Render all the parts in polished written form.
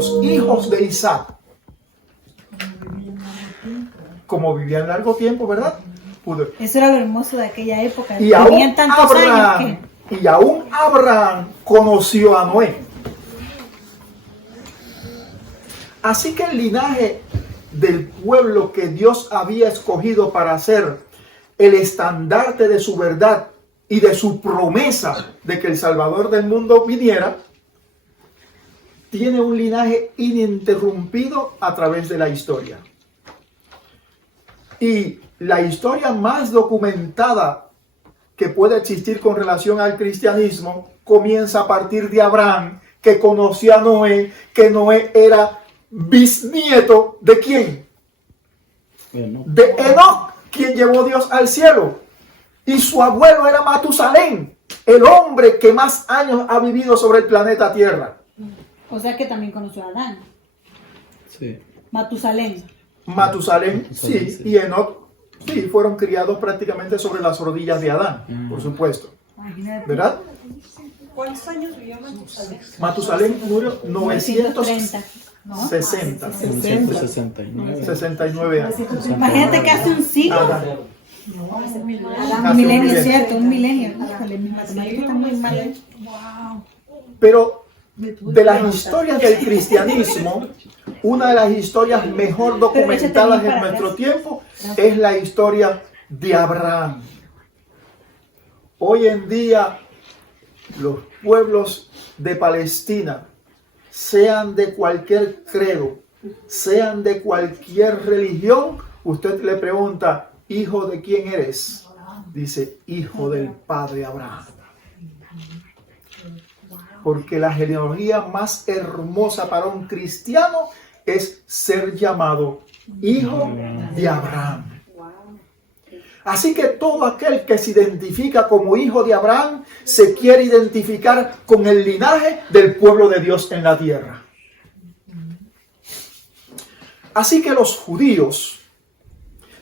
los hijos de Isaac, como vivían largo tiempo, ¿verdad? Eso era lo hermoso de aquella época. Y aún Abraham conoció a Noé. Así que el linaje del pueblo que Dios había escogido para ser el estandarte de su verdad y de su promesa de que el Salvador del mundo viniera, tiene un linaje ininterrumpido a través de la historia. Y la historia más documentada que puede existir con relación al cristianismo comienza a partir de Abraham, que conoció a Noé, que Noé era bisnieto ¿de quién? De Enoc, quien llevó Dios al cielo. Y su abuelo era Matusalén, el hombre que más años ha vivido sobre el planeta Tierra. O sea que también conoció a Adán. Sí. Matusalén, sí, y Enoc, sí, fueron criados prácticamente sobre las rodillas de Adán, por supuesto. ¿Verdad? ¿Cuántos años vivió Matusalén? Matusalén murió 930. 69 años. Imagínate que hace un siglo. Un milenio, cierto, un milenio. Híjole, mis matemáticas están muy mal. Pero de las historias del cristianismo, una de las historias mejor documentadas en nuestro tiempo es la historia de Abraham. Hoy en día, los pueblos de Palestina, sean de cualquier credo, sean de cualquier religión, usted le pregunta, ¿hijo de quién eres? Dice, hijo del padre Abraham. Porque la genealogía más hermosa para un cristiano es ser llamado hijo de Abraham. Así que todo aquel que se identifica como hijo de Abraham se quiere identificar con el linaje del pueblo de Dios en la tierra. Así que los judíos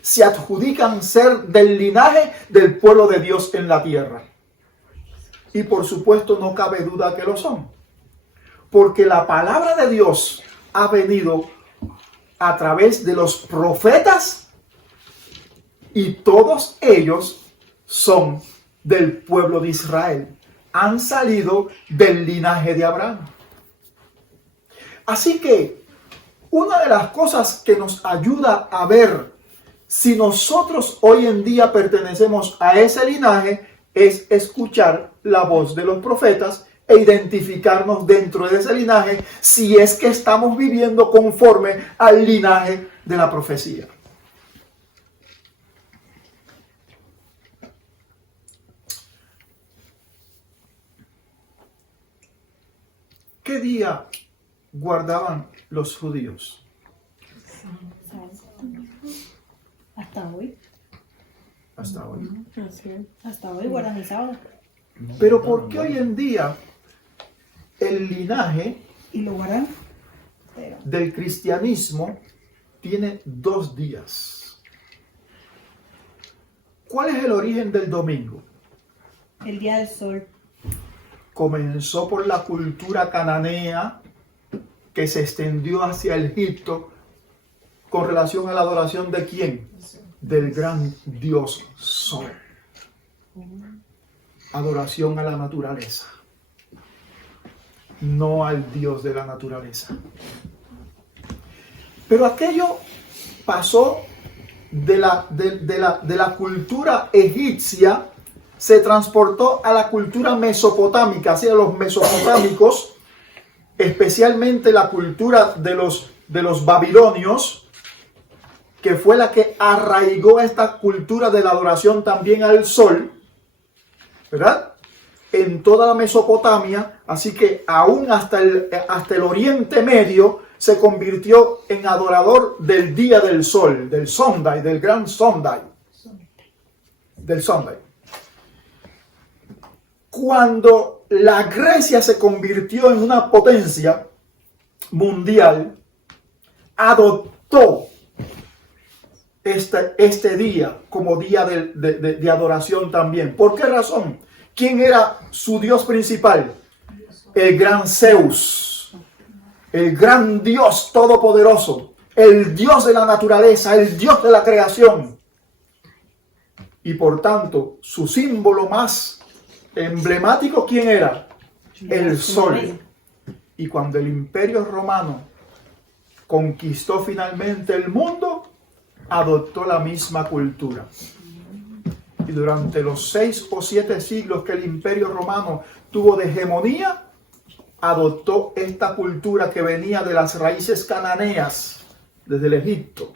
se adjudican ser del linaje del pueblo de Dios en la tierra. Y por supuesto no cabe duda que lo son. Porque la palabra de Dios ha venido a través de los profetas y todos ellos son del pueblo de Israel. Han salido del linaje de Abraham. Así que una de las cosas que nos ayuda a ver si nosotros hoy en día pertenecemos a ese linaje es escuchar la voz de los profetas e identificarnos dentro de ese linaje si es que estamos viviendo conforme al linaje de la profecía. ¿Qué día guardaban los judíos? Hasta hoy. Hasta hoy. Hasta hoy guardan el sábado. Pero ¿por qué hoy en día el linaje ¿Y lo guardan? del cristianismo tiene 2 días? ¿Cuál es el origen del domingo? El día del sol. Comenzó por la cultura cananea que se extendió hacia el Egipto con relación a la adoración de ¿quién? Del gran Dios Sol. Adoración a la naturaleza, no al Dios de la naturaleza. Pero aquello pasó de la cultura egipcia, se transportó a la cultura mesopotámica, hacia los mesopotámicos, especialmente la cultura de los babilonios, que fue la que arraigó esta cultura de la adoración también al sol, ¿verdad? En toda la Mesopotamia, así que aún hasta el Oriente Medio se convirtió en adorador del día del sol, del Sunday, del gran Sunday, del Sunday. Cuando la Grecia se convirtió en una potencia mundial, adoptó este día como día de adoración también. ¿Por qué razón? ¿Quién era su dios principal? El gran Zeus. el gran Dios todopoderoso, el Dios de la naturaleza, el Dios de la creación. Y por tanto, su símbolo más emblemático, ¿quién era? El sol. Y cuando el Imperio Romano conquistó finalmente el mundo, adoptó la misma cultura. Y durante los 6 o 7 siglos que el Imperio Romano tuvo de hegemonía, adoptó esta cultura que venía de las raíces cananeas, desde el Egipto,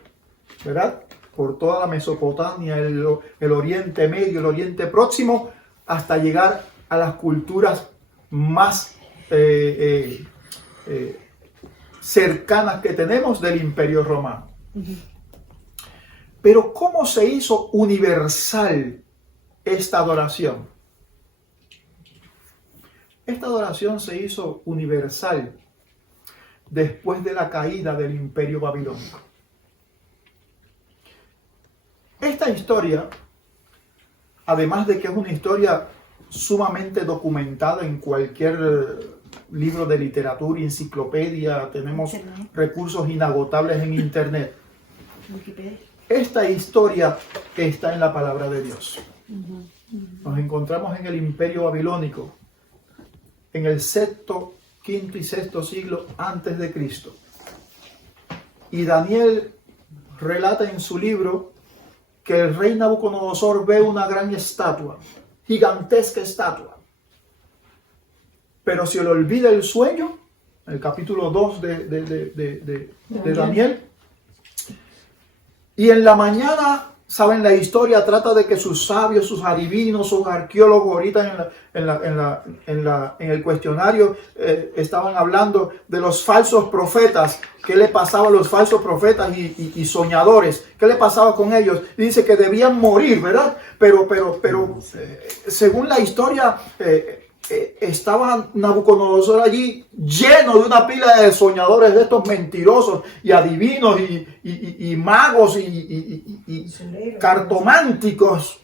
¿verdad? Por toda la Mesopotamia, el Oriente Medio, el Oriente Próximo, hasta llegar a las culturas más cercanas que tenemos del Imperio Romano. Pero ¿cómo se hizo universal esta adoración? Esta adoración se hizo universal después de la caída del Imperio Babilónico. Esta historia, además de que es una historia sumamente documentada en cualquier libro de literatura, enciclopedia, tenemos recursos inagotables en internet. Esta historia está en la palabra de Dios. Nos encontramos en el Imperio Babilónico, en el sexto, quinto y sexto siglo antes de Cristo. Y Daniel relata en su libro que el rey Nabucodonosor ve una gran estatua, gigantesca estatua. Pero se le olvida el sueño, el capítulo 2 de Daniel. Y en la mañana, saben, la historia trata de que sus sabios, sus adivinos, sus arqueólogos, ahorita en el cuestionario estaban hablando de los falsos profetas. ¿Qué le pasaba a los falsos profetas y soñadores? ¿Qué le pasaba con ellos? Y dice que debían morir, ¿verdad? Pero según la historia, estaba Nabucodonosor allí lleno de una pila de soñadores de estos mentirosos y adivinos y magos y cartománticos.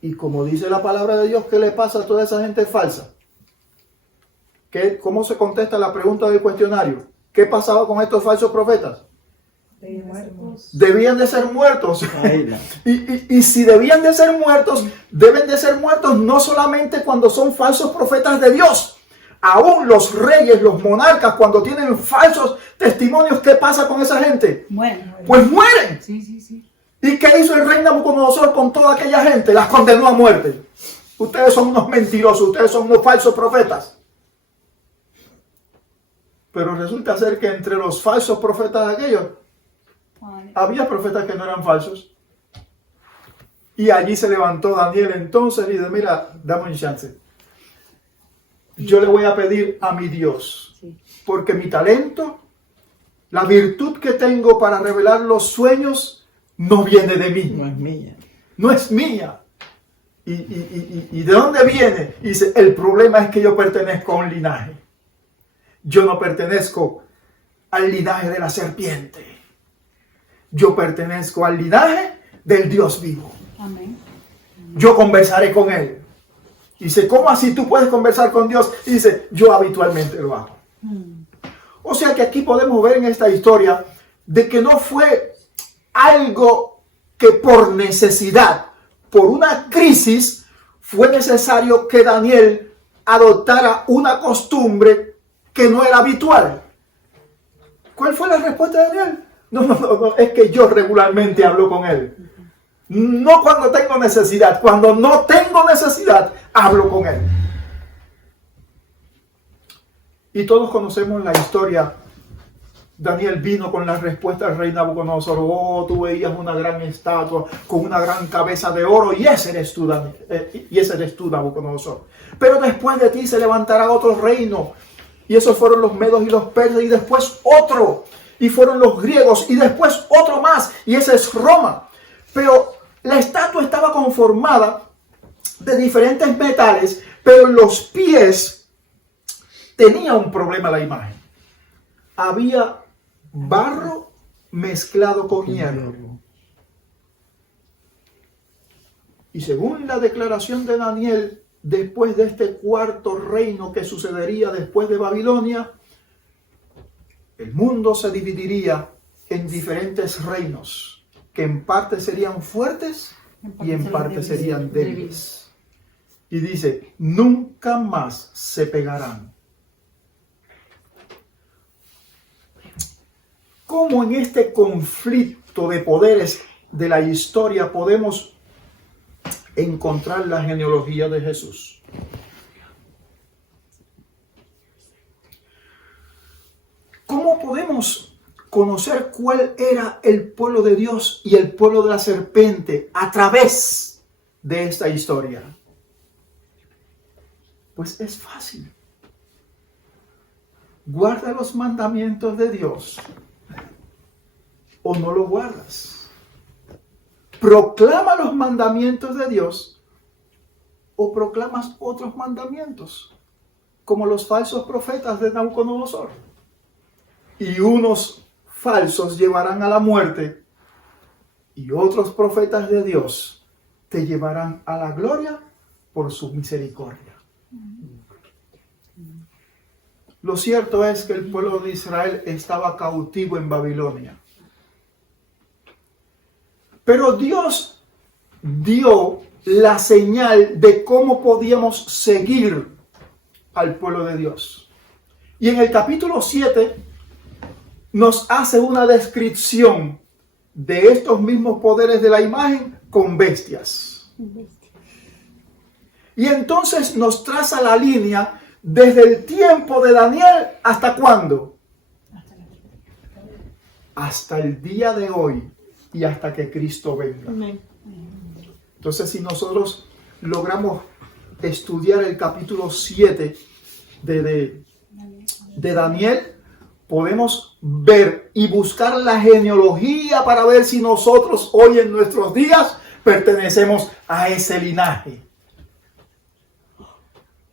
Y como dice la palabra de Dios, ¿qué le pasa a toda esa gente falsa? ¿Cómo se contesta la pregunta del cuestionario? ¿Qué pasaba con estos falsos profetas? Debían de ser muertos. y si debían de ser muertos, deben de ser muertos no solamente cuando son falsos profetas de Dios. Aún los reyes, los monarcas, cuando tienen falsos testimonios, ¿qué pasa con esa gente? Mueren. Pues mueren. Sí. ¿Y qué hizo el rey Nabucodonosor con toda aquella gente? Las condenó a muerte. Ustedes son unos mentirosos, ustedes son unos falsos profetas. Pero resulta ser que entre los falsos profetas aquellos había profetas que no eran falsos. Y allí se levantó Daniel entonces y dice, mira, dame un chance. Yo le voy a pedir a mi Dios, porque mi talento, la virtud que tengo para revelar los sueños, no viene de mí. No es mía. No es mía. ¿Y de dónde viene? Y dice, el problema es que yo pertenezco a un linaje. Yo no pertenezco al linaje de la serpiente. Yo pertenezco al linaje del Dios vivo. Amén. Yo conversaré con Él. Dice, ¿cómo así tú puedes conversar con Dios? Y dice, yo habitualmente lo hago. O sea que aquí podemos ver en esta historia de que no fue algo que por necesidad, por una crisis, fue necesario que Daniel adoptara una costumbre que no era habitual. ¿Cuál fue la respuesta de Daniel? No, es que yo regularmente hablo con Él. No cuando tengo necesidad, cuando no tengo necesidad, hablo con Él. Y todos conocemos la historia. Daniel vino con la respuesta del rey Nabucodonosor. Oh, tú veías una gran estatua con una gran cabeza de oro y ese eres tú, Nabucodonosor. Pero después de ti se levantará otro reino. Y esos fueron los medos y los persas y después otro. Y fueron los griegos y después otro más. Y ese es Roma. Pero la estatua estaba conformada de diferentes metales, pero en los pies tenía un problema la imagen. Había barro mezclado con hierro. Y según la declaración de Daniel, después de este cuarto reino que sucedería después de Babilonia, el mundo se dividiría en diferentes reinos, que en parte serían fuertes y en parte serían débiles. Y dice, nunca más se pegarán. ¿Cómo en este conflicto de poderes de la historia podemos encontrar la genealogía de Jesús? ¿Cómo podemos conocer cuál era el pueblo de Dios y el pueblo de la serpiente a través de esta historia? Pues es fácil. Guarda los mandamientos de Dios o no los guardas. Proclama los mandamientos de Dios o proclamas otros mandamientos, como los falsos profetas de Nabucodonosor. Y unos falsos llevarán a la muerte y otros profetas de Dios te llevarán a la gloria por su misericordia. Lo cierto es que el pueblo de Israel estaba cautivo en Babilonia. Pero Dios dio la señal de cómo podíamos seguir al pueblo de Dios. Y en el capítulo 7 nos hace una descripción de estos mismos poderes de la imagen con bestias. Y entonces nos traza la línea desde el tiempo de Daniel hasta ¿cuándo? Hasta el día de hoy y hasta que Cristo venga. Entonces, si nosotros logramos estudiar el capítulo 7 de Daniel, podemos ver y buscar la genealogía para ver si nosotros hoy en nuestros días pertenecemos a ese linaje.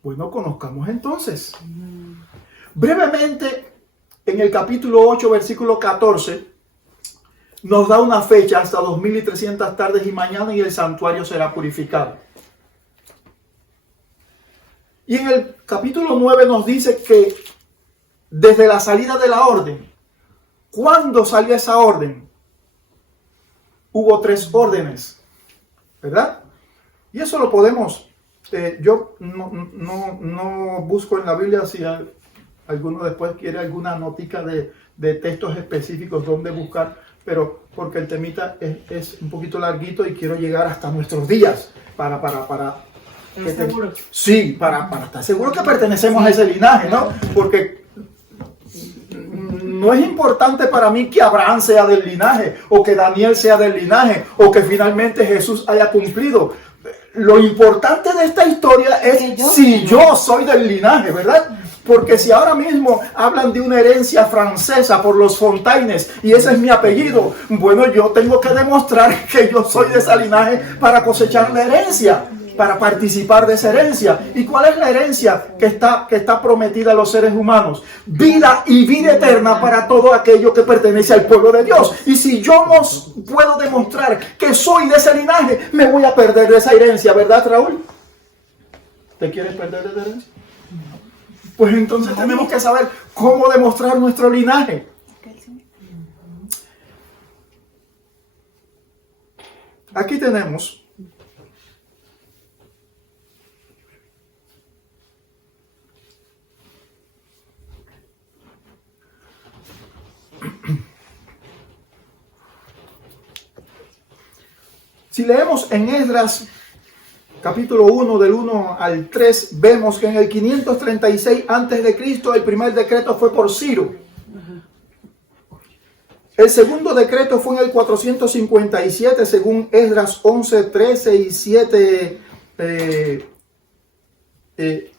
Bueno, conozcamos entonces. Brevemente, en el capítulo 8, versículo 14, nos da una fecha hasta 2300 tardes y mañanas y el santuario será purificado. Y en el capítulo 9 nos dice que desde la salida de la orden, ¿cuándo salió esa orden? Hubo 3 órdenes, ¿verdad? Y eso lo podemos, yo no busco en la Biblia si alguno después quiere alguna notica de textos específicos donde buscar, pero porque el temita es un poquito larguito y quiero llegar hasta nuestros días para ¿Seguro? Sí, para estar seguro que pertenecemos a ese linaje, ¿no? Porque no es importante para mí que Abraham sea del linaje, o que Daniel sea del linaje, o que finalmente Jesús haya cumplido. Lo importante de esta historia es si yo soy del linaje, ¿verdad? Porque si ahora mismo hablan de una herencia francesa por los Fontaines y ese es mi apellido, bueno, yo tengo que demostrar que yo soy de ese linaje para cosechar la herencia, para participar de esa herencia. ¿Y cuál es la herencia que está prometida a los seres humanos? Vida y vida eterna para todo aquello que pertenece al pueblo de Dios. Y si yo no puedo demostrar que soy de ese linaje, me voy a perder de esa herencia, ¿verdad, Raúl? ¿Te quieres perder de esa herencia? Pues entonces tenemos que saber cómo demostrar nuestro linaje. Aquí tenemos si leemos en Esdras capítulo 1 del 1 al 3, vemos que en el 536 a.C. el primer decreto fue por Ciro. El segundo decreto fue en el 457 según Esdras 11, 13 y 7,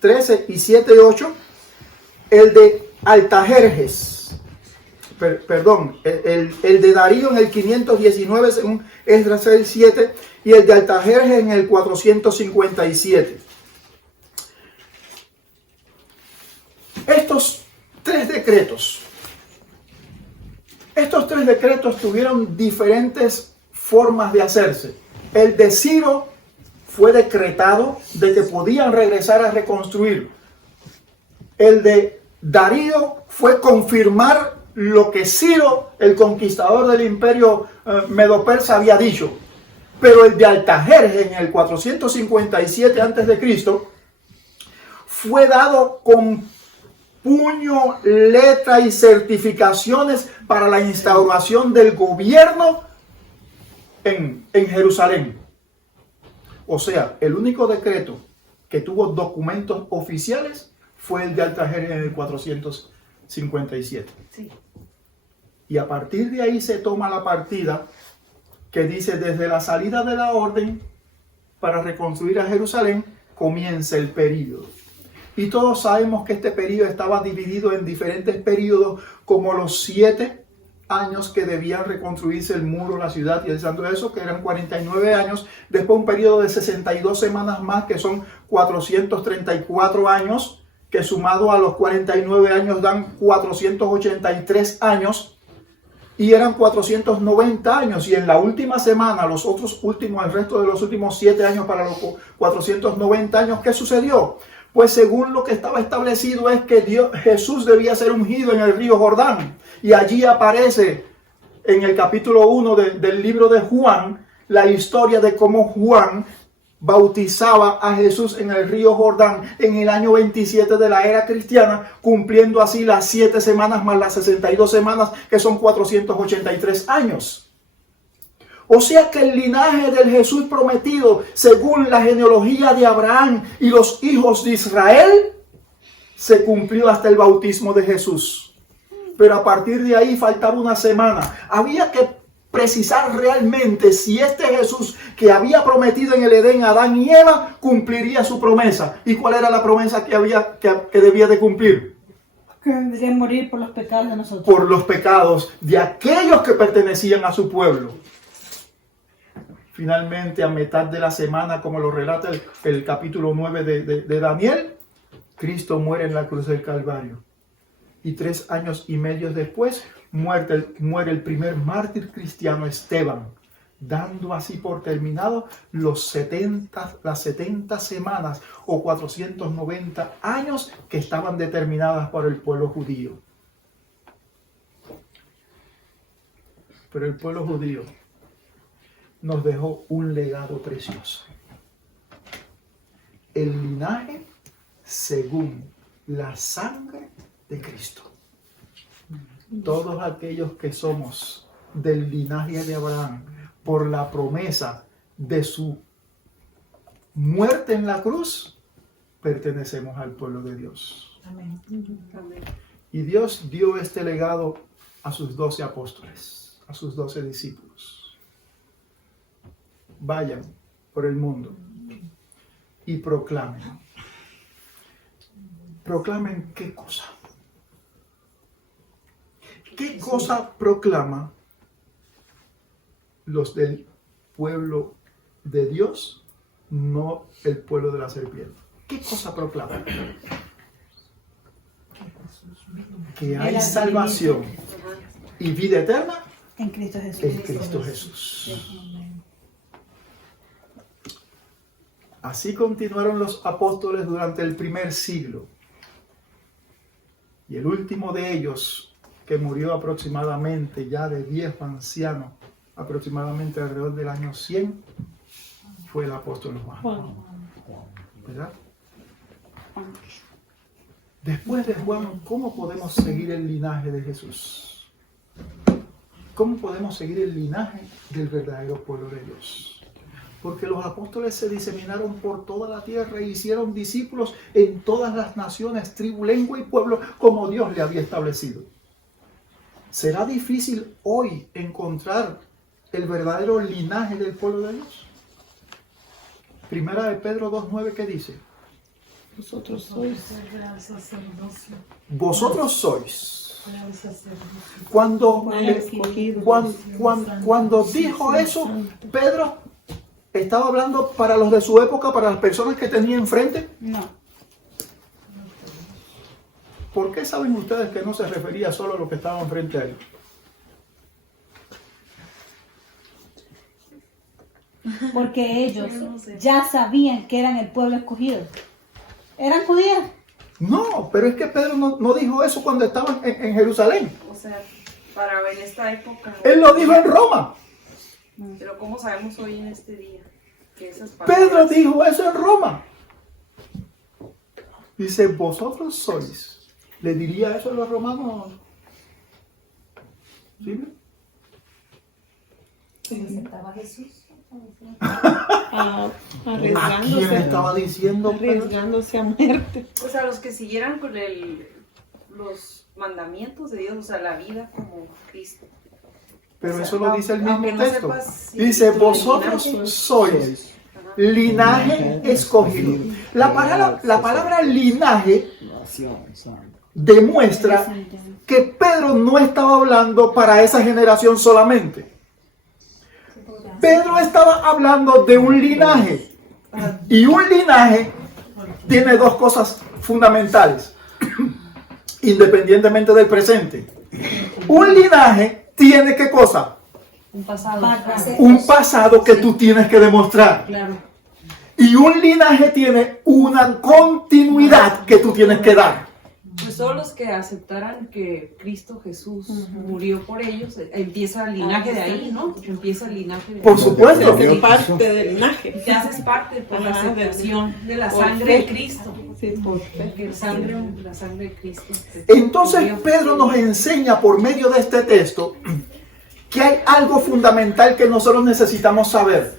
13 y 7 y 8. El de Artajerjes. Perdón, el de Darío en el 519 según Esdras 6, 7 y el de Artajerjes en el 457. Estos tres decretos tuvieron diferentes formas de hacerse. El de Ciro fue decretado de que podían regresar a reconstruir. El de Darío fue confirmar lo que Ciro, el conquistador del imperio medo-persa, había dicho. Pero el de Artajerjes en el 457 a.C. fue dado con puño, letra y certificaciones para la instauración del gobierno en Jerusalén. O sea, el único decreto que tuvo documentos oficiales fue el de Artajerjes en el 457. Sí. Y a partir de ahí se toma la partida que dice: desde la salida de la orden para reconstruir a Jerusalén comienza el período. Y todos sabemos que este período estaba dividido en diferentes períodos, como los 7 años que debían reconstruirse el muro, la ciudad y el santo de eso, que eran 49 años. Después un periodo de 62 semanas más, que son 434 años, que sumado a los 49 años dan 483 años. Y eran 490 años, y en la última semana, el resto de los últimos 7 años para los 490 años, ¿qué sucedió? Pues según lo que estaba establecido es que Jesús debía ser ungido en el río Jordán. Y allí aparece en el capítulo 1 del libro de Juan la historia de cómo Juan bautizaba a Jesús en el río Jordán en el año 27 de la era cristiana, cumpliendo así las 7 semanas más las 62 semanas, que son 483 años. O sea que el linaje del Jesús prometido, según la genealogía de Abraham y los hijos de Israel, se cumplió hasta el bautismo de Jesús. Pero a partir de ahí faltaba una semana. Había que precisar realmente si este Jesús que había prometido en el Edén a Adán y Eva cumpliría su promesa. ¿Y cuál era la promesa que debía de cumplir? Que vendría a morir por los pecados de nosotros. Por los pecados de aquellos que pertenecían a su pueblo. Finalmente, a mitad de la semana, como lo relata el capítulo 9 de Daniel, Cristo muere en la cruz del Calvario. Y 3 años y medio después muere el primer mártir cristiano, Esteban, dando así por terminado las 70 semanas o 490 años que estaban determinadas por el pueblo judío. Pero el pueblo judío nos dejó un legado precioso. El linaje según la sangre de Cristo. Todos aquellos que somos del linaje de Abraham, por la promesa de su muerte en la cruz, pertenecemos al pueblo de Dios. Amén. Amén. Y Dios dio este legado a sus 12 apóstoles, a sus 12 discípulos. Vayan por el mundo y proclamen. ¿Proclamen qué cosa? ¿Qué cosa proclama los del pueblo de Dios, no el pueblo de la serpiente? ¿Qué cosa proclama? Que hay salvación y vida eterna En Cristo Jesús. en Cristo Jesús. Así continuaron los apóstoles durante el primer siglo. Y el último de ellos, que murió aproximadamente ya de viejo anciano, aproximadamente alrededor del año 100, fue el apóstol Juan. ¿Verdad? Después de Juan, ¿cómo podemos seguir el linaje de Jesús? ¿Cómo podemos seguir el linaje del verdadero pueblo de Dios? Porque los apóstoles se diseminaron por toda la tierra e hicieron discípulos en todas las naciones, tribu, lengua y pueblo, como Dios le había establecido. ¿Será difícil hoy encontrar el verdadero linaje del pueblo de Dios? Primera de Pedro 2:9, ¿qué dice? Vosotros sois. Vosotros sois. Cuando dijo eso, Pedro estaba hablando para los de su época, para las personas que tenía enfrente. No. ¿Por qué saben ustedes que no se refería solo a los que estaban frente a él? Porque ellos ya sabían que eran el pueblo escogido. ¿Eran judíos? No, pero es que Pedro no dijo eso cuando estaban en Jerusalén. O sea, para ver esta época. Él lo dijo en Roma. Pero ¿cómo sabemos hoy en este día que esas Pedro palabras- dijo eso en Roma. Dice, vosotros sois. ¿Le diría eso a los romanos? ¿Sí? ¿Estaba Jesús? ¿A quién estaba diciendo Pedro? Arriesgándose a muerte. O sea, los que siguieran con los mandamientos de Dios, o sea, la vida como Cristo. Pero O sea, eso lo dice el mismo aunque no texto. sepas si Dice, tu vosotros linaje- sois linaje escogido. La palabra linaje demuestra que Pedro no estaba hablando para esa generación solamente. Pedro estaba hablando de un linaje. Y un linaje tiene dos cosas fundamentales, independientemente del presente. Un linaje tiene ¿qué cosa? Un pasado. Un pasado que tú tienes que demostrar. Claro. Y un linaje tiene una continuidad que tú tienes que dar. Pues todos los que aceptaran que Cristo Jesús murió por ellos, empieza el linaje de ahí, ¿no? Empieza el linaje de Por supuesto. Es parte del linaje. Te haces parte por la Ajá, aceptación de la por sangre fe. de Cristo. Sí, por fe. Porque la sangre de Cristo. Entonces Pedro nos enseña por medio de este texto que hay algo fundamental que nosotros necesitamos saber.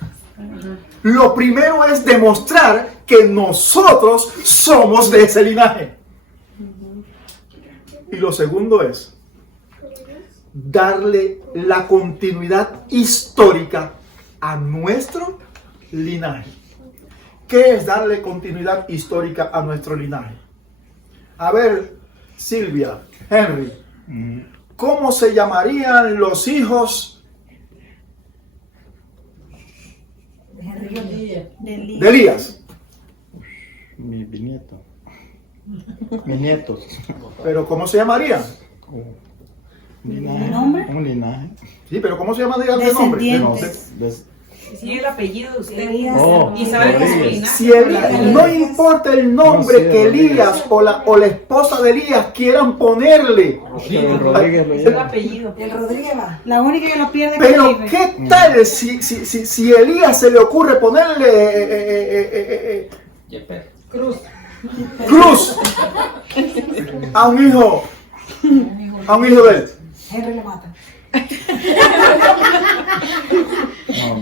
Lo primero es demostrar que nosotros somos de ese linaje. Y lo segundo es darle la continuidad histórica a nuestro linaje. ¿Qué es darle continuidad histórica a nuestro linaje? A ver, Silvia, Henry, ¿cómo se llamarían los hijos de Elías? Mi bisnieto. Mis nietos. ¿Pero cómo se llamarían? Un linaje. ¿Nombre? Un linaje. Sí, pero ¿cómo se llamarían de nombre? Descendientes. Sí, el apellido de usted. Elías. Oh, Y sabe que es su Elías. linaje. Si Elías, no importa el nombre No sé, que Elías o la esposa de Elías quieran ponerle, Pero Rodríguez lo Es el lleva. apellido. El Rodríguez va. La única que lo pierde es pero Felipe. ¿qué tal si Elías se le ocurre ponerle Cruz. Cruz a un hijo de él? Henry lo mata.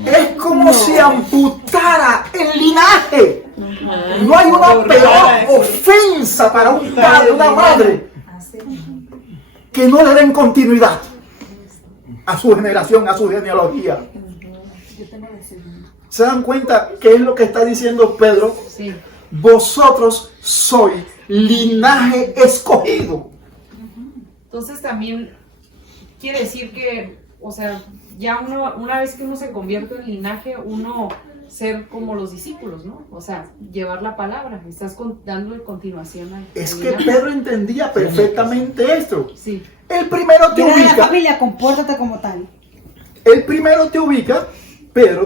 Es como si amputara el linaje. No hay una peor ofensa para un padre, una madre, Así. que no le den continuidad a su generación, a su genealogía. ¿Se dan cuenta qué es lo que está diciendo Pedro? Sí. Vosotros sois linaje escogido. Entonces también quiere decir que, o sea, ya uno, una vez que uno se convierte en linaje, uno ser como los discípulos, ¿no? O sea, llevar la palabra, estás dándole continuación al Es que linaje. Pedro entendía perfectamente esto. Sí, El primero te Mira de la ubica, familia, compórtate como tal. Pedro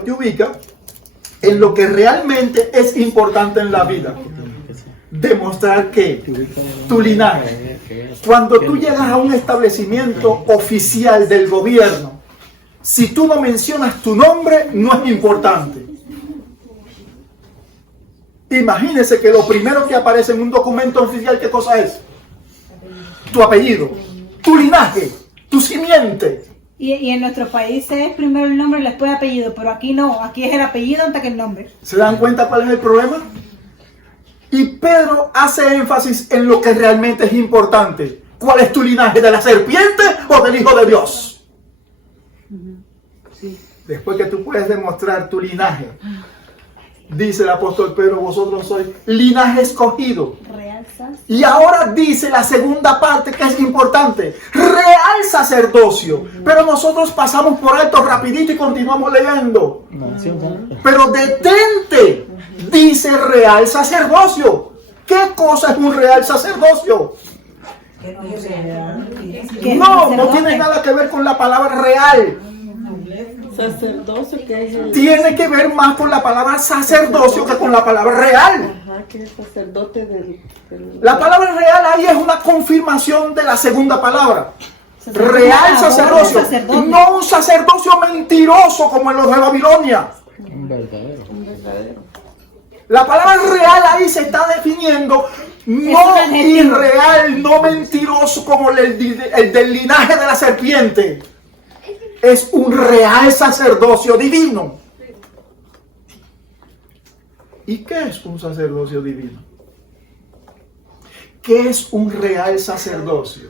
te ubica en lo que realmente es importante en la vida. Demostrar que tu linaje, cuando tú llegas a un establecimiento oficial del gobierno, si tú no mencionas tu nombre, no es importante. Imagínese que lo primero que aparece en un documento oficial, ¿qué cosa es? Tu apellido, tu linaje, tu simiente. Y en nuestro país es primero el nombre y después el apellido, pero aquí no, aquí es el apellido antes que el nombre. ¿Se dan cuenta cuál es el problema? Y Pedro hace énfasis en lo que realmente es importante. ¿Cuál es tu linaje? ¿De la serpiente o del Hijo de Dios? sí. Después que tú puedes demostrar tu linaje, dice el apóstol Pedro, vosotros sois linaje escogido. Realzas. Y ahora dice la segunda parte que es importante, real sacerdocio. Pero nosotros pasamos por alto rapidito y continuamos leyendo. Nación Santa. Pero detente, dice real sacerdocio. ¿Qué cosa es un real sacerdocio? Que no es real. Que es No sacerdote. tiene nada que ver con la palabra real. Sacerdocio, que es el... tiene que ver más con la palabra sacerdocio que con la palabra real. Ajá, que es sacerdote del... La palabra real ahí es una confirmación de la segunda palabra. Sacerdote, Real labor de sacerdocio, sacerdote. no un sacerdocio mentiroso como en los de Babilonia. Un verdadero. Un verdadero. La palabra real ahí se está definiendo, un no adjetivo. irreal, no mentiroso como el del linaje de la serpiente. Es un real sacerdocio divino. ¿Y qué es un sacerdocio divino? ¿Qué es un real sacerdocio?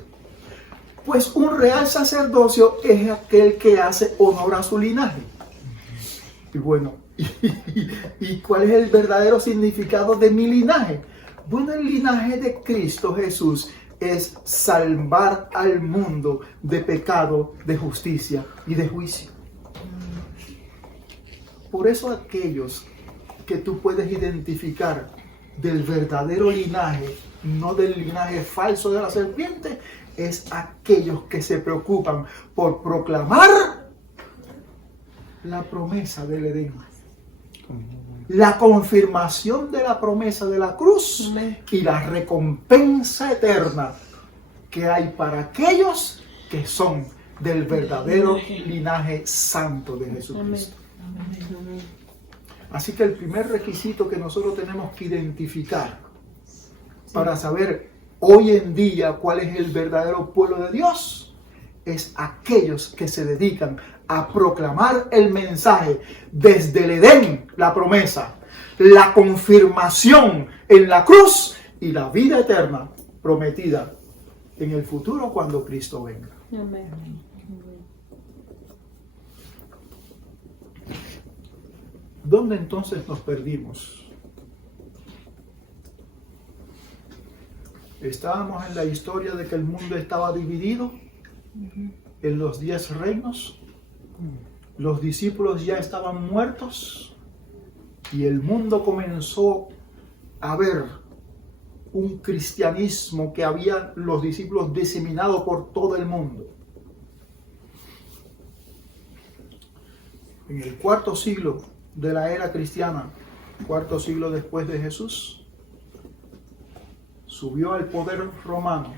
Pues un real sacerdocio es aquel que hace honor a su linaje. Y bueno, ¿y cuál es el verdadero significado de mi linaje? Bueno, el linaje de Cristo Jesús es salvar al mundo de pecado, de justicia y de juicio. Por eso aquellos que tú puedes identificar del verdadero linaje, no del linaje falso de la serpiente, es aquellos que se preocupan por proclamar la promesa del Edén, la confirmación de la promesa de la cruz Amén. y la recompensa eterna que hay para aquellos que son del verdadero linaje santo de Jesucristo. Así que el primer requisito que nosotros tenemos que identificar para saber hoy en día cuál es el verdadero pueblo de Dios es aquellos que se dedican a proclamar el mensaje desde el Edén, la promesa, la confirmación en la cruz y la vida eterna prometida en el futuro cuando Cristo venga. Amén. ¿Dónde entonces nos perdimos? Estábamos en la historia de que el mundo estaba dividido en los 10 reinos. Los discípulos ya estaban muertos y el mundo comenzó a ver un cristianismo que había los discípulos diseminado por todo el mundo. En el cuarto siglo de la era cristiana, cuarto siglo después de Jesús, subió al poder romano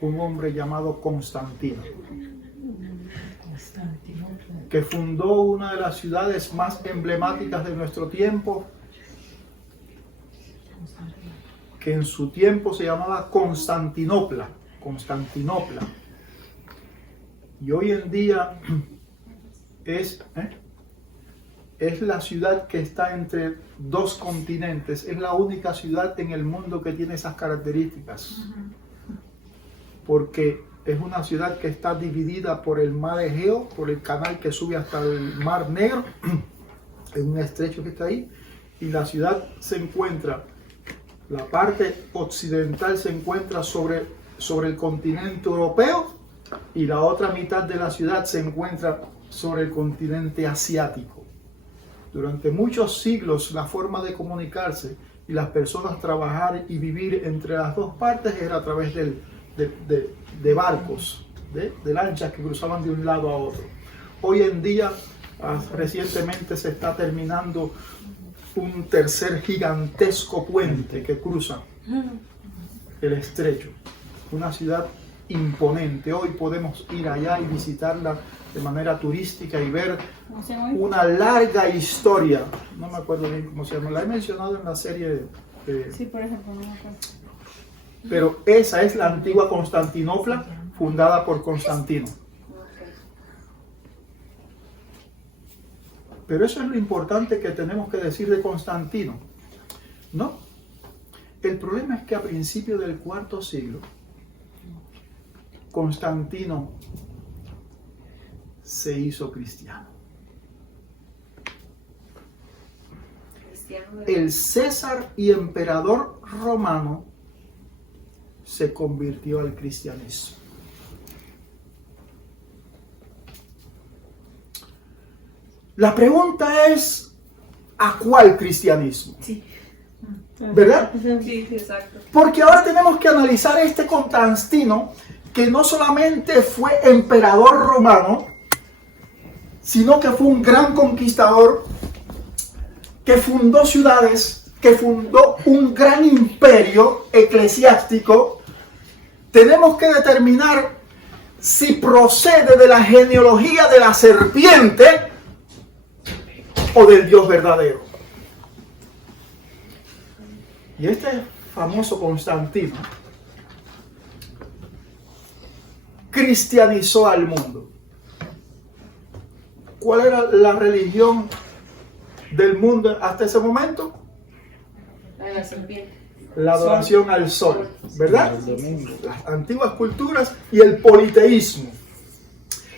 un hombre llamado Constantino, que fundó una de las ciudades más emblemáticas de nuestro tiempo, que en su tiempo se llamaba Constantinopla. Y hoy en día es la ciudad que está entre dos continentes, es la única ciudad en el mundo que tiene esas características, porque es una ciudad que está dividida por el mar Egeo, por el canal que sube hasta el mar Negro, en un estrecho que está ahí, y la ciudad se encuentra, la parte occidental se encuentra sobre el continente europeo, y la otra mitad de la ciudad se encuentra sobre el continente asiático. Durante muchos siglos la forma de comunicarse y las personas trabajar y vivir entre las dos partes era a través de barcos, de lanchas que cruzaban de un lado a otro. Hoy en día, recientemente se está terminando un tercer gigantesco puente que cruza el estrecho. Una ciudad imponente. Hoy podemos ir allá y visitarla de manera turística y ver una larga historia. No me acuerdo bien cómo se llama. La he mencionado en la serie de... Sí, por ejemplo, no me acuerdo. Pero esa es la antigua Constantinopla, fundada por Constantino. Pero eso es lo importante que tenemos que decir de Constantino. No. El problema es que a principios del cuarto siglo, Constantino se hizo cristiano. El César y emperador romano se convirtió al cristianismo. La pregunta es, ¿a cuál cristianismo? Sí. ¿Verdad? Sí, exacto. Porque ahora tenemos que analizar este Constantino, que no solamente fue emperador romano, sino que fue un gran conquistador que fundó ciudades, que fundó un gran imperio eclesiástico. Tenemos que determinar si procede de la genealogía de la serpiente o del Dios verdadero. Y este famoso Constantino cristianizó al mundo. ¿Cuál era la religión del mundo hasta ese momento? La de la serpiente. La adoración al sol, ¿verdad? Las antiguas culturas y el politeísmo.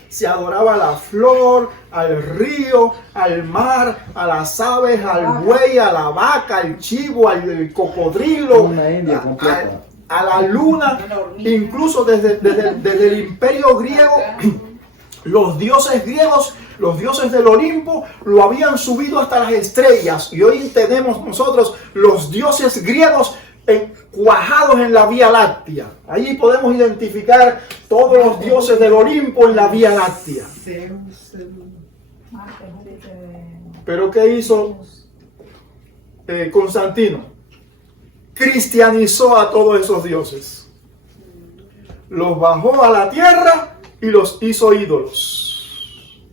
Se adoraba a la flor, al río, al mar, a las aves, al buey, a la vaca, al chivo, al cocodrilo, Una India completa. a la luna, incluso desde el imperio griego. Los dioses griegos, los dioses del Olimpo, lo habían subido hasta las estrellas. Y hoy tenemos nosotros los dioses griegos cuajados en la Vía Láctea. Allí podemos identificar todos los dioses del Olimpo en la Vía Láctea. Pero ¿qué hizo Constantino? Cristianizó a todos esos dioses. Los bajó a la tierra y los hizo ídolos.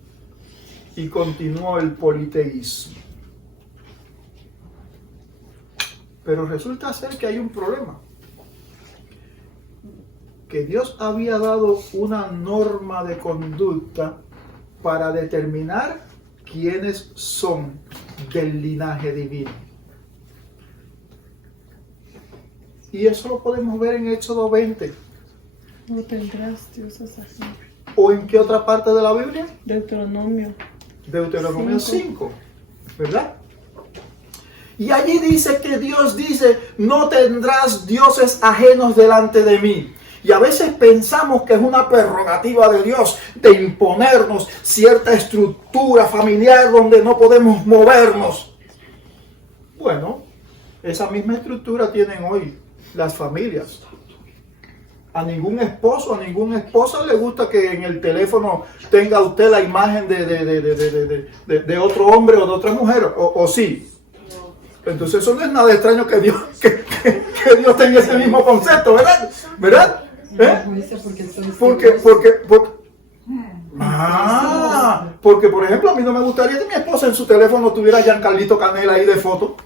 Y continuó el politeísmo. Pero resulta ser que hay un problema. Que Dios había dado una norma de conducta para determinar quiénes son del linaje divino. Y eso lo podemos ver en Éxodo 20. No tendrás dioses ajenos. ¿O en qué otra parte de la Biblia? Deuteronomio. Deuteronomio 5, ¿verdad? Y allí dice que Dios dice, no tendrás dioses ajenos delante de mí. Y a veces pensamos que es una prerrogativa de Dios de imponernos cierta estructura familiar donde no podemos movernos. Bueno, esa misma estructura tienen hoy las familias. A ningún esposo, a ninguna esposa le gusta que en el teléfono tenga usted la imagen de otro hombre o de otra mujer, o sí. Entonces eso no es nada extraño que Dios, que Dios tenga ese mismo concepto, ¿verdad? ¿Verdad? Porque, por ejemplo, a mí no me gustaría que mi esposa en su teléfono tuviera a Giancarlito Canela ahí de foto.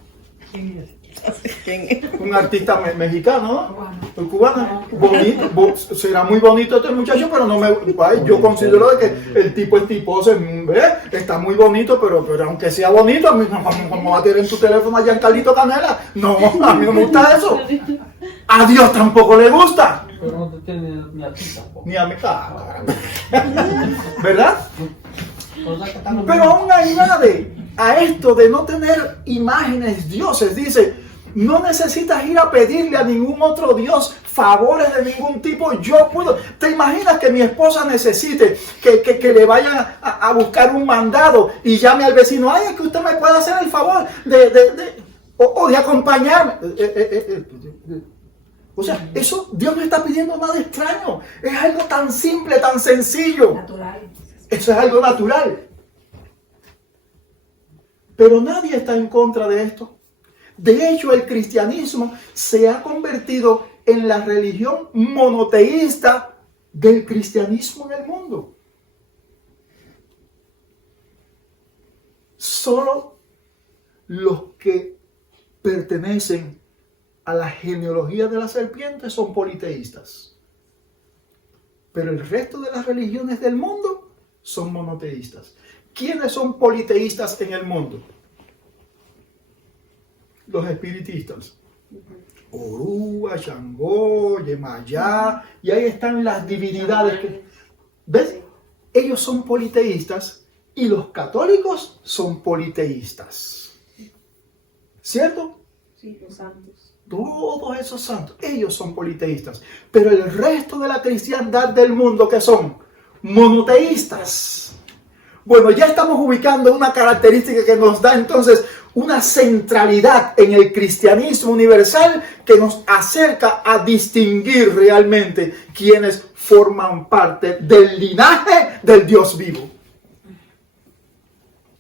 Un artista mexicano, ¿no? Cubano. Bonito, será muy bonito este muchacho, pero no me, yo considero de que el tipo es tiposo, está muy bonito, pero aunque sea bonito, a mí no va a tener en tu teléfono a Giancarlito Canela. No, a mí no me gusta eso. A Dios tampoco le gusta. Pero no te tiene ni a ti tampoco. Ni a mí. ¿Verdad? Pero aún añade a esto de no tener imágenes dioses, dice, no necesitas ir a pedirle a ningún otro Dios favores de ningún tipo. Yo puedo. ¿Te imaginas que mi esposa necesite que le vayan a buscar un mandado y llame al vecino? Ay, es que usted me puede hacer el favor de acompañarme. O sea, eso Dios no está pidiendo nada extraño. Es algo tan simple, tan sencillo. Natural. Eso es algo natural. Pero nadie está en contra de esto. De hecho, el cristianismo se ha convertido en la religión monoteísta del cristianismo en el mundo. Solo los que pertenecen a la genealogía de la serpiente son politeístas. Pero el resto de las religiones del mundo son monoteístas. ¿Quiénes son politeístas en el mundo? Los espiritistas. Orúa, Xangó, Yemayá, y ahí están las divinidades. ¿Ves? Ellos son politeístas y los católicos son politeístas. ¿Cierto? Sí, los santos. Todos esos santos, ellos son politeístas. Pero el resto de la cristiandad del mundo, ¿qué son? Monoteístas. Bueno, ya estamos ubicando una característica que nos da entonces una centralidad en el cristianismo universal que nos acerca a distinguir realmente quienes forman parte del linaje del Dios vivo.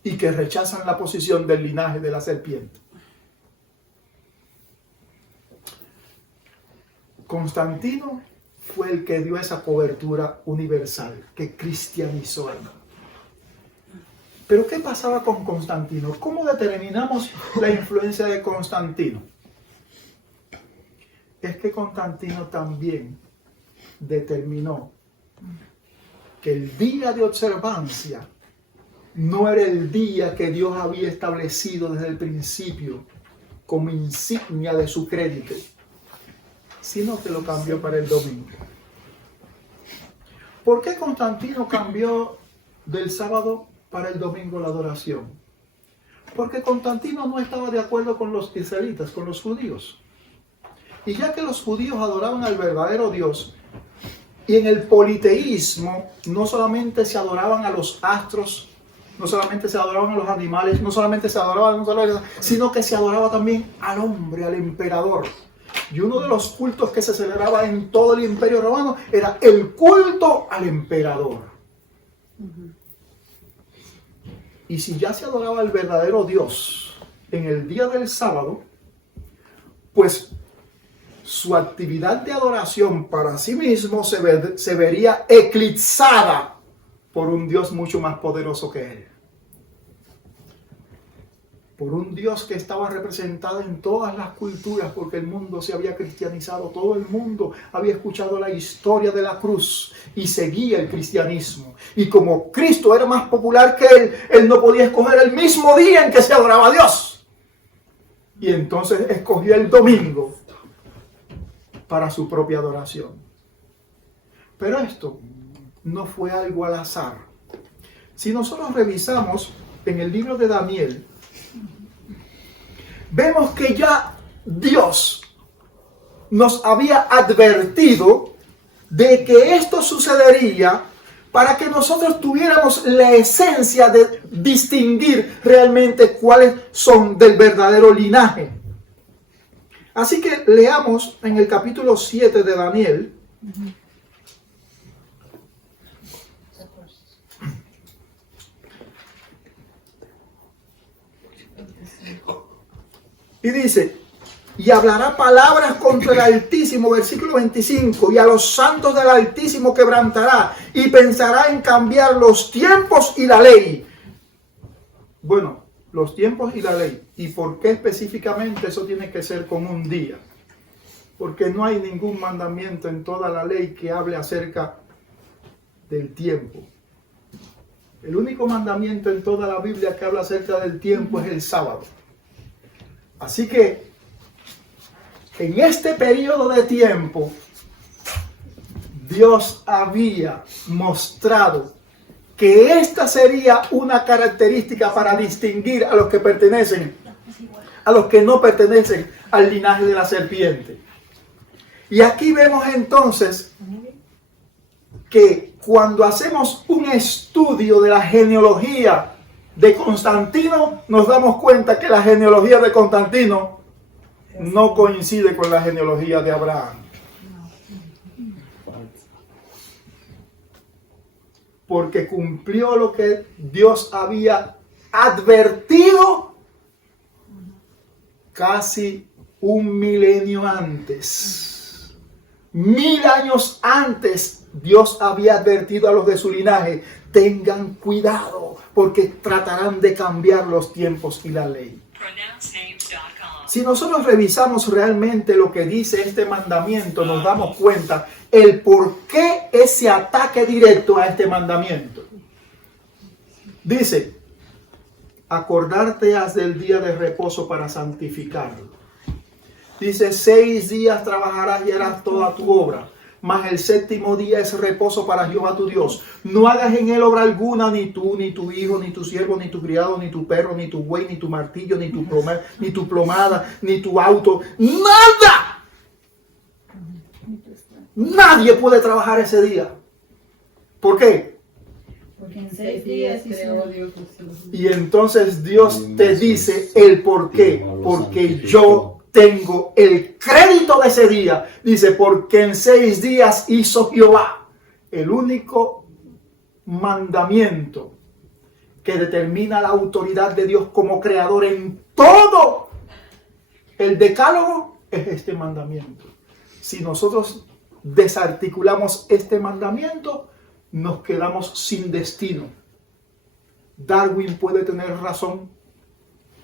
y que rechazan la posición del linaje de la serpiente. Constantino fue el que dio esa cobertura universal, que cristianizó al mundo. Pero ¿qué pasaba con Constantino? ¿Cómo determinamos la influencia de Constantino? Es que Constantino también determinó que el día de observancia no era el día que Dios había establecido desde el principio como insignia de su crédito, sino que lo cambió para el domingo. ¿Por qué Constantino cambió del sábado para el domingo la adoración? Porque Constantino no estaba de acuerdo con los israelitas, con los judíos. Y ya que los judíos adoraban al verdadero Dios, y en el politeísmo no solamente se adoraban a los astros, no solamente se adoraban a los animales, no solamente se adoraban, sino que se adoraba también al hombre, al emperador. Y uno de los cultos que se celebraba en todo el Imperio Romano era el culto al emperador. Y si ya se adoraba al verdadero Dios en el día del sábado, pues su actividad de adoración para sí mismo se vería eclipsada por un Dios mucho más poderoso que él. Por un Dios que estaba representado en todas las culturas, porque el mundo se había cristianizado, todo el mundo había escuchado la historia de la cruz y seguía el cristianismo. Y como Cristo era más popular que él no podía escoger el mismo día en que se adoraba a Dios. Y entonces escogió el domingo para su propia adoración. Pero esto no fue algo al azar. Si nosotros revisamos en el libro de Daniel, vemos que ya Dios nos había advertido de que esto sucedería para que nosotros tuviéramos la esencia de distinguir realmente cuáles son del verdadero linaje. Así que leamos en el capítulo 7 de Daniel. Y dice, y hablará palabras contra el Altísimo, versículo 25, y a los santos del Altísimo quebrantará, y pensará en cambiar los tiempos y la ley. Bueno, los tiempos y la ley. ¿Y por qué específicamente eso tiene que ser con un día? Porque no hay ningún mandamiento en toda la ley que hable acerca del tiempo. El único mandamiento en toda la Biblia que habla acerca del tiempo es el sábado. Así que en este periodo de tiempo Dios había mostrado que esta sería una característica para distinguir a los que pertenecen, a los que no pertenecen al linaje de la serpiente. Y aquí vemos entonces que cuando hacemos un estudio de la genealogía de Constantino, nos damos cuenta que la genealogía de Constantino no coincide con la genealogía de Abraham. Porque cumplió lo que Dios había advertido casi 1 milenio antes. 1000 años antes, Dios había advertido a los de su linaje: tengan cuidado, porque tratarán de cambiar los tiempos y la ley. Si nosotros revisamos realmente lo que dice este mandamiento, nos damos cuenta el por qué ese ataque directo a este mandamiento. Dice, acordarte has del día de reposo para santificarlo. Dice, 6 días trabajarás y harás toda tu obra, mas el 7º día es reposo para Jehová tu Dios. No hagas en él obra alguna, ni tú, ni tu hijo, ni tu siervo, ni tu criado, ni tu perro, ni tu buey, ni tu martillo, ni tu plomada, ni tu auto. ¡Nada! Nadie puede trabajar ese día. ¿Por qué? Porque en 6 días creó Dios. Y entonces Dios te dice el por qué. Porque yo tengo el crédito de ese día. Dice, porque en 6 días hizo Jehová. El único mandamiento que determina la autoridad de Dios como creador en todo el decálogo es este mandamiento. Si nosotros desarticulamos este mandamiento, nos quedamos sin destino. Darwin puede tener razón.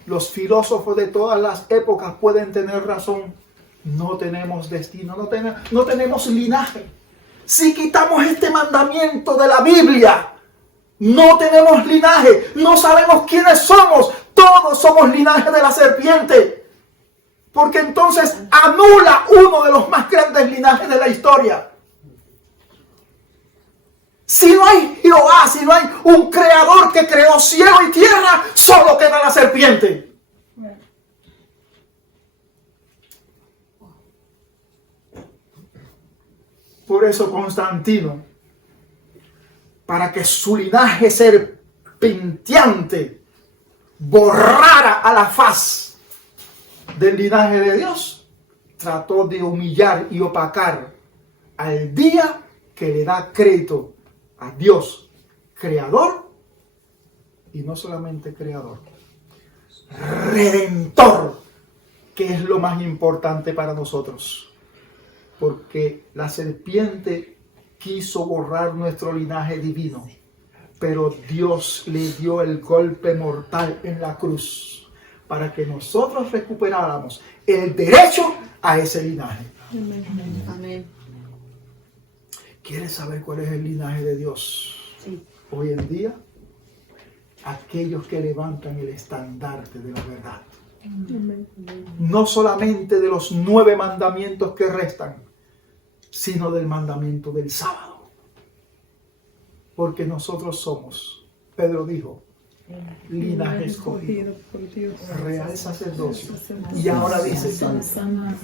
Los filósofos de todas las épocas pueden tener razón. No tenemos destino, no tenemos linaje. Si quitamos este mandamiento de la Biblia, no tenemos linaje, no sabemos quiénes somos. Todos somos linaje de la serpiente. Porque entonces anula uno de los más grandes linajes de la historia. Si no hay Jehová, si no hay un creador que creó cielo y tierra, solo queda la serpiente. Por eso Constantino, para que su linaje serpenteante borrara a la faz del linaje de Dios, trató de humillar y opacar al día que le da crédito a Dios, creador, y no solamente creador, redentor, que es lo más importante para nosotros. Porque la serpiente quiso borrar nuestro linaje divino, pero Dios le dio el golpe mortal en la cruz para que nosotros recuperáramos el derecho a ese linaje. Amén. ¿Quieres saber cuál es el linaje de Dios? Sí. Hoy en día, aquellos que levantan el estandarte de la verdad. No solamente de los 9 mandamientos que restan, sino del mandamiento del sábado. Porque nosotros somos, Pedro dijo, linaje escogido, por Dios. real sacerdocio. Y ahora dice,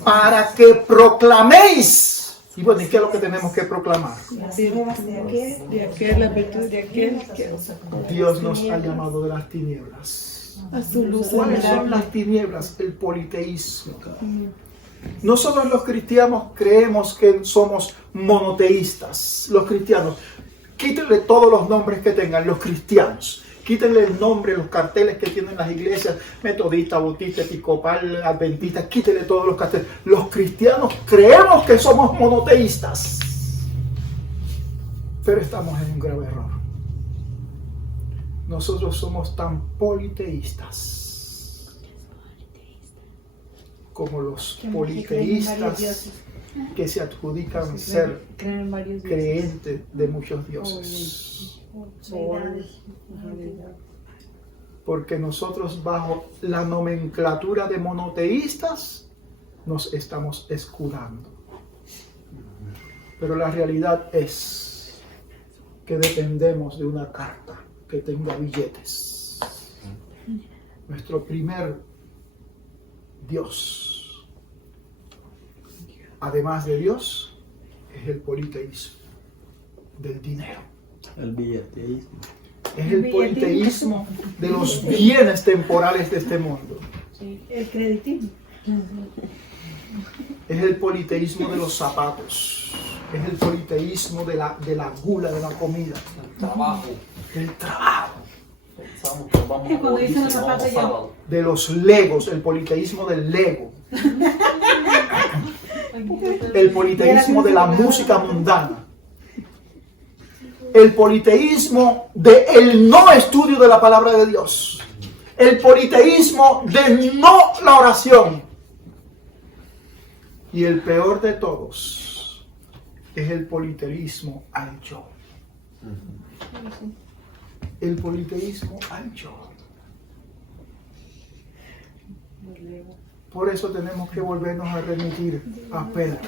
para que proclaméis. Y bueno, ¿y qué es lo que tenemos que proclamar? De aquel, la virtud de aquel que Dios nos ha llamado de las tinieblas. a su luz. ¿Cuáles son las tinieblas? El politeísmo. Nosotros los cristianos creemos que somos monoteístas. Los cristianos, quítenle todos los nombres que tengan los cristianos. Quítenle el nombre, los carteles que tienen las iglesias, metodista, bautista, episcopal, adventista, quítenle todos los carteles. Los cristianos creemos que somos monoteístas. Pero estamos en un grave error. Nosotros somos tan politeístas como los politeístas que se adjudican ser Creen en varios dioses. creyentes de muchos dioses. Porque nosotros bajo la nomenclatura de monoteístas nos estamos escudando. Pero la realidad es que dependemos de una carta que tenga billetes. Nuestro primer Dios, además de Dios, es el politeísmo del dinero. El billeteísmo. Es el politeísmo de los bienes temporales de este mundo. El creditismo. Es el politeísmo de los zapatos. Es el politeísmo de la gula, de la comida. El trabajo. Del trabajo. Pensamos que vamos Y cuando dicen los vamos zapatos ya- sábado. De los legos. El politeísmo del lego. El politeísmo de la música mundana. El politeísmo del no estudio de la palabra de Dios. El politeísmo de no la oración. Y el peor de todos es el politeísmo al yo. El politeísmo al yo. Por eso tenemos que volvernos a remitir a Pedro.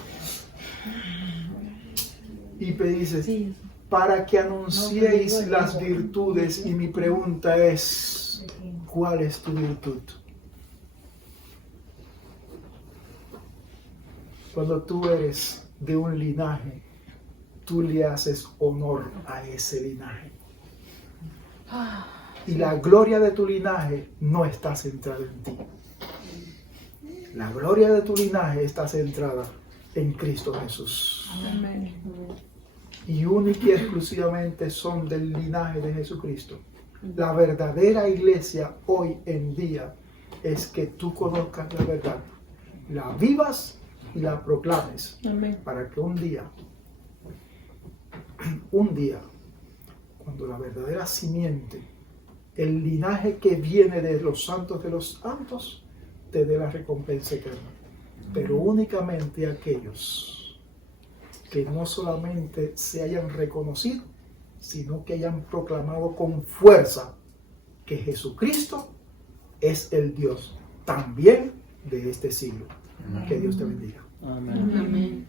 Y dice, para que anunciéis las virtudes. Y mi pregunta es, ¿cuál es tu virtud? Cuando tú eres de un linaje, tú le haces honor a ese linaje. Y la gloria de tu linaje no está centrada en ti. La gloria de tu linaje está centrada en Cristo Jesús. Amén. Y única y exclusivamente son del linaje de Jesucristo La verdadera iglesia hoy en día es que tú conozcas la verdad, la vivas y la proclames, Amén. para que un día, cuando la verdadera simiente, el linaje que viene de los santos, te dé la recompensa eterna. Pero únicamente aquellos que no solamente se hayan reconocido, sino que hayan proclamado con fuerza que Jesucristo es el Dios también de este siglo. Que Dios te bendiga. Amén. Amén.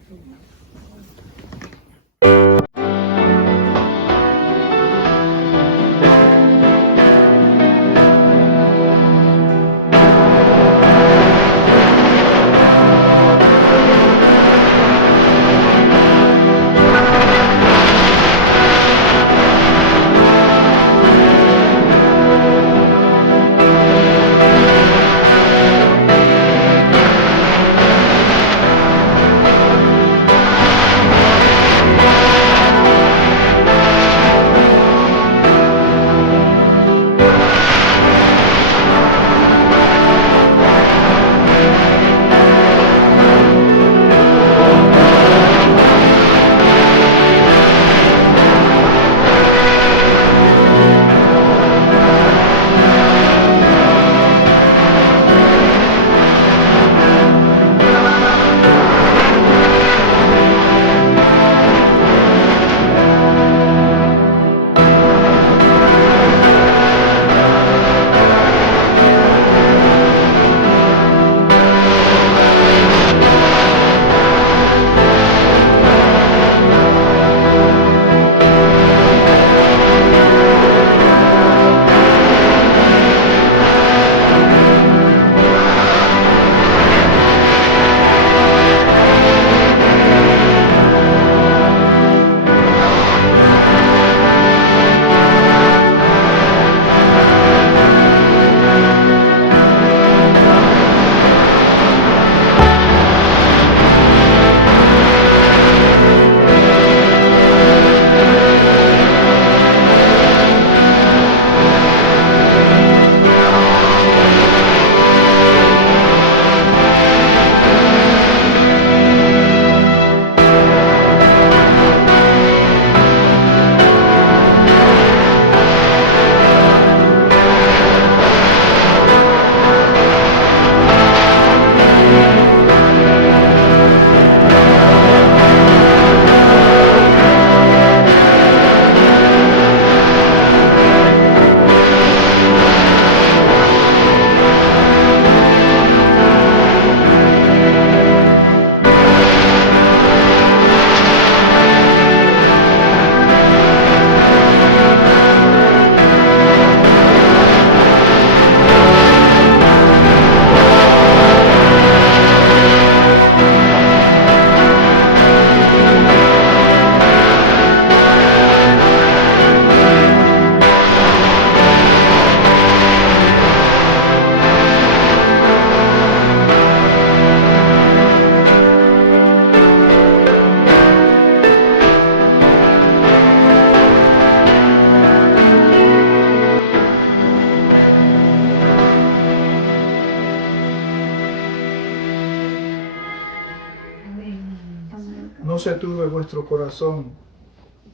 No se turbe vuestro corazón,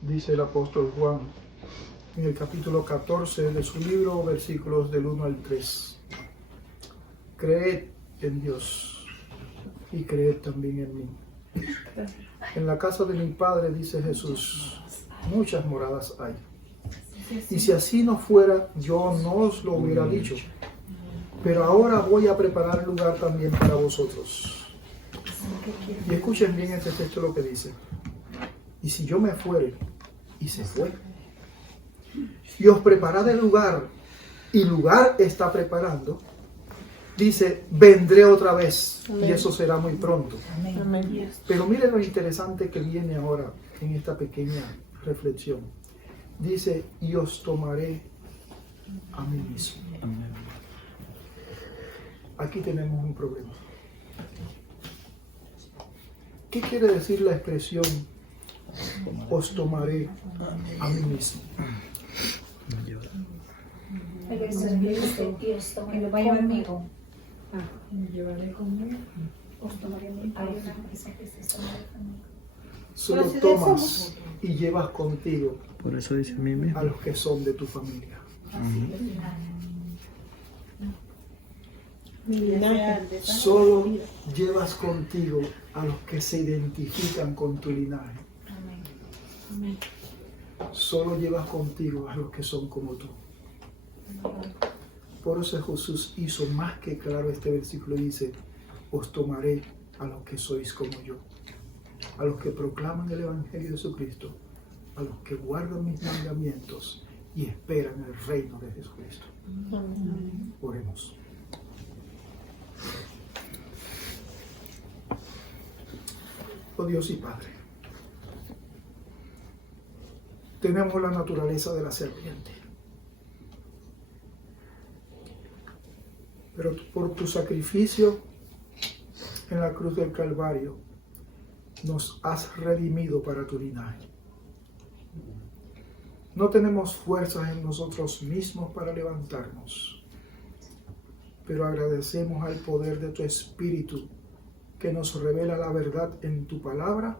dice el apóstol Juan en el capítulo 14 de su libro, versículos del 1 al 3. Creed en Dios y creed también en mí. En la casa de mi Padre, dice Jesús, muchas moradas hay. Y si así no fuera, yo no os lo hubiera dicho. Pero ahora voy a preparar lugar también para vosotros. Y escuchen bien este texto lo que dice. Y si yo me fuere, y se fue, y os preparad el lugar, y lugar está preparando, dice, vendré otra vez. Amén. Y eso será muy pronto. Amén. Pero miren lo interesante que viene ahora en esta pequeña reflexión. Dice, y os tomaré a mí mismo. Amén. Aquí tenemos un problema. ¿Qué quiere decir la expresión os tomaré a mí mismo? el servirte, Dios que tomaré lo va a llevar conmigo. Llevaré conmigo. Os tomaré mi padre, esa que se tomaré conmigo. Solo Pero si tomas y llevas contigo Por eso dice a mí mismo. a los que son de tu familia. Mi linaje. Solo llevas contigo a los que se identifican con tu linaje. Solo llevas contigo a los que son como tú. Por eso Jesús hizo más que claro este versículo. Dice, os tomaré a los que sois como yo. A los que proclaman el Evangelio de Jesucristo. A los que guardan mis mandamientos y esperan el reino de Jesucristo. Oremos. Oh Dios y Padre, tenemos la naturaleza de la serpiente, pero por tu sacrificio en la cruz del Calvario nos has redimido para tu linaje. No tenemos fuerzas en nosotros mismos para levantarnos, pero agradecemos al poder de tu Espíritu que nos revela la verdad en tu palabra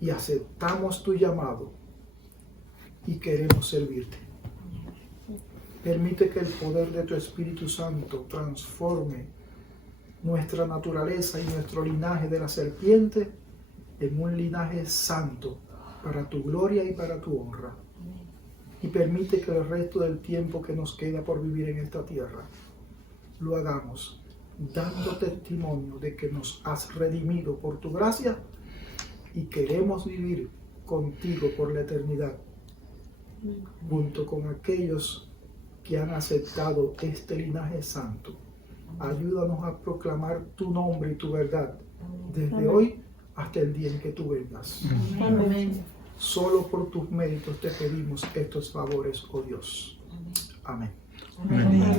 y aceptamos tu llamado y queremos servirte. Permite que el poder de tu Espíritu Santo transforme nuestra naturaleza y nuestro linaje de la serpiente en un linaje santo para tu gloria y para tu honra. Y permite que el resto del tiempo que nos queda por vivir en esta tierra lo hagamos dando testimonio de que nos has redimido por tu gracia y queremos vivir contigo por la eternidad, junto con aquellos que han aceptado este linaje santo. Ayúdanos a proclamar tu nombre y tu verdad desde hoy hasta el día en que tú vengas. Amén. Solo por tus méritos te pedimos estos favores, oh Dios. Amén. Amén.